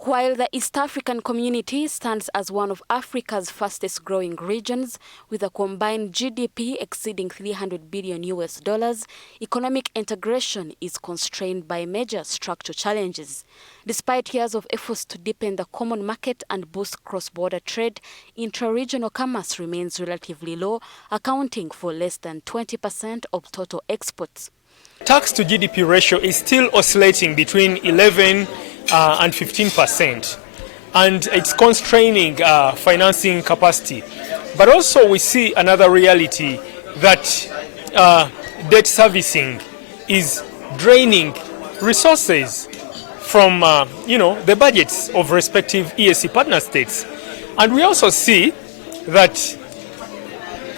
While the East African community stands as one of Africa's fastest growing regions, with a combined GDP exceeding $300 billion, economic integration is constrained by major structural challenges. Despite years of efforts to deepen the common market and boost cross-border trade, intra-regional commerce remains relatively low, accounting for less than 20% of total exports. Tax-to-GDP ratio is still oscillating between 11 and 15%, and it's constraining financing capacity. But also we see another reality that debt servicing is draining resources from the budgets of respective EAC partner states. And we also see that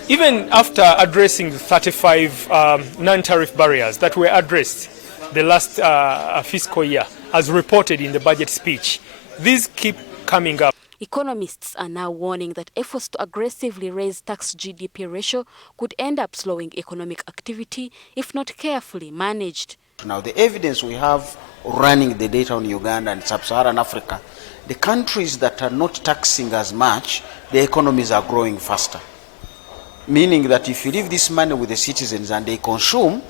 even after addressing the 35 non-tariff barriers that were addressed the last fiscal year, as reported in the budget speech, these keep coming up. Economists are now warning that efforts to aggressively raise tax-GDP ratio could end up slowing economic activity if not carefully managed. Now, the evidence we have running the data on Uganda and Sub-Saharan Africa, the countries that are not taxing as much, their economies are growing faster. Meaning that if you leave this money with the citizens and they consume,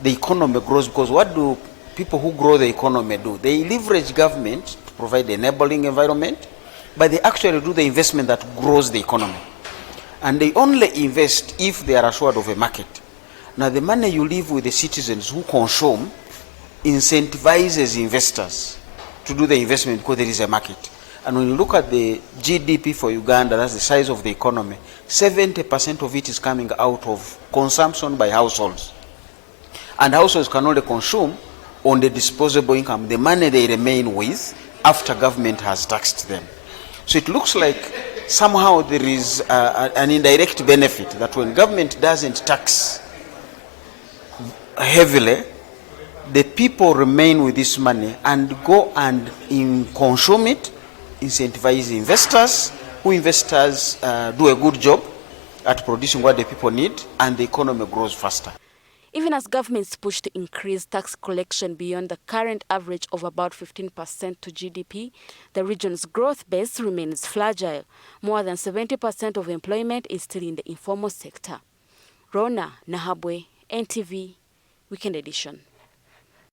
the economy grows, because what do people who grow the economy do? They leverage government to provide the enabling environment, but they actually do the investment that grows the economy. And they only invest if they are assured of a market. Now, the money you leave with the citizens who consume incentivizes investors to do the investment because there is a market. And when you look at the GDP for Uganda, that's the size of the economy, 70% of it is coming out of consumption by households. And households can only consume on the disposable income, the money they remain with after government has taxed them. So it looks like somehow there is an indirect benefit that when government doesn't tax heavily, the people remain with this money and go and consume it, incentivize investors, who investors do a good job at producing what the people need, and the economy grows faster. Even as governments push to increase tax collection beyond the current average of about 15% to GDP, the region's growth base remains fragile. More than 70% of employment is still in the informal sector. Rona Nahabwe, NTV, Weekend Edition.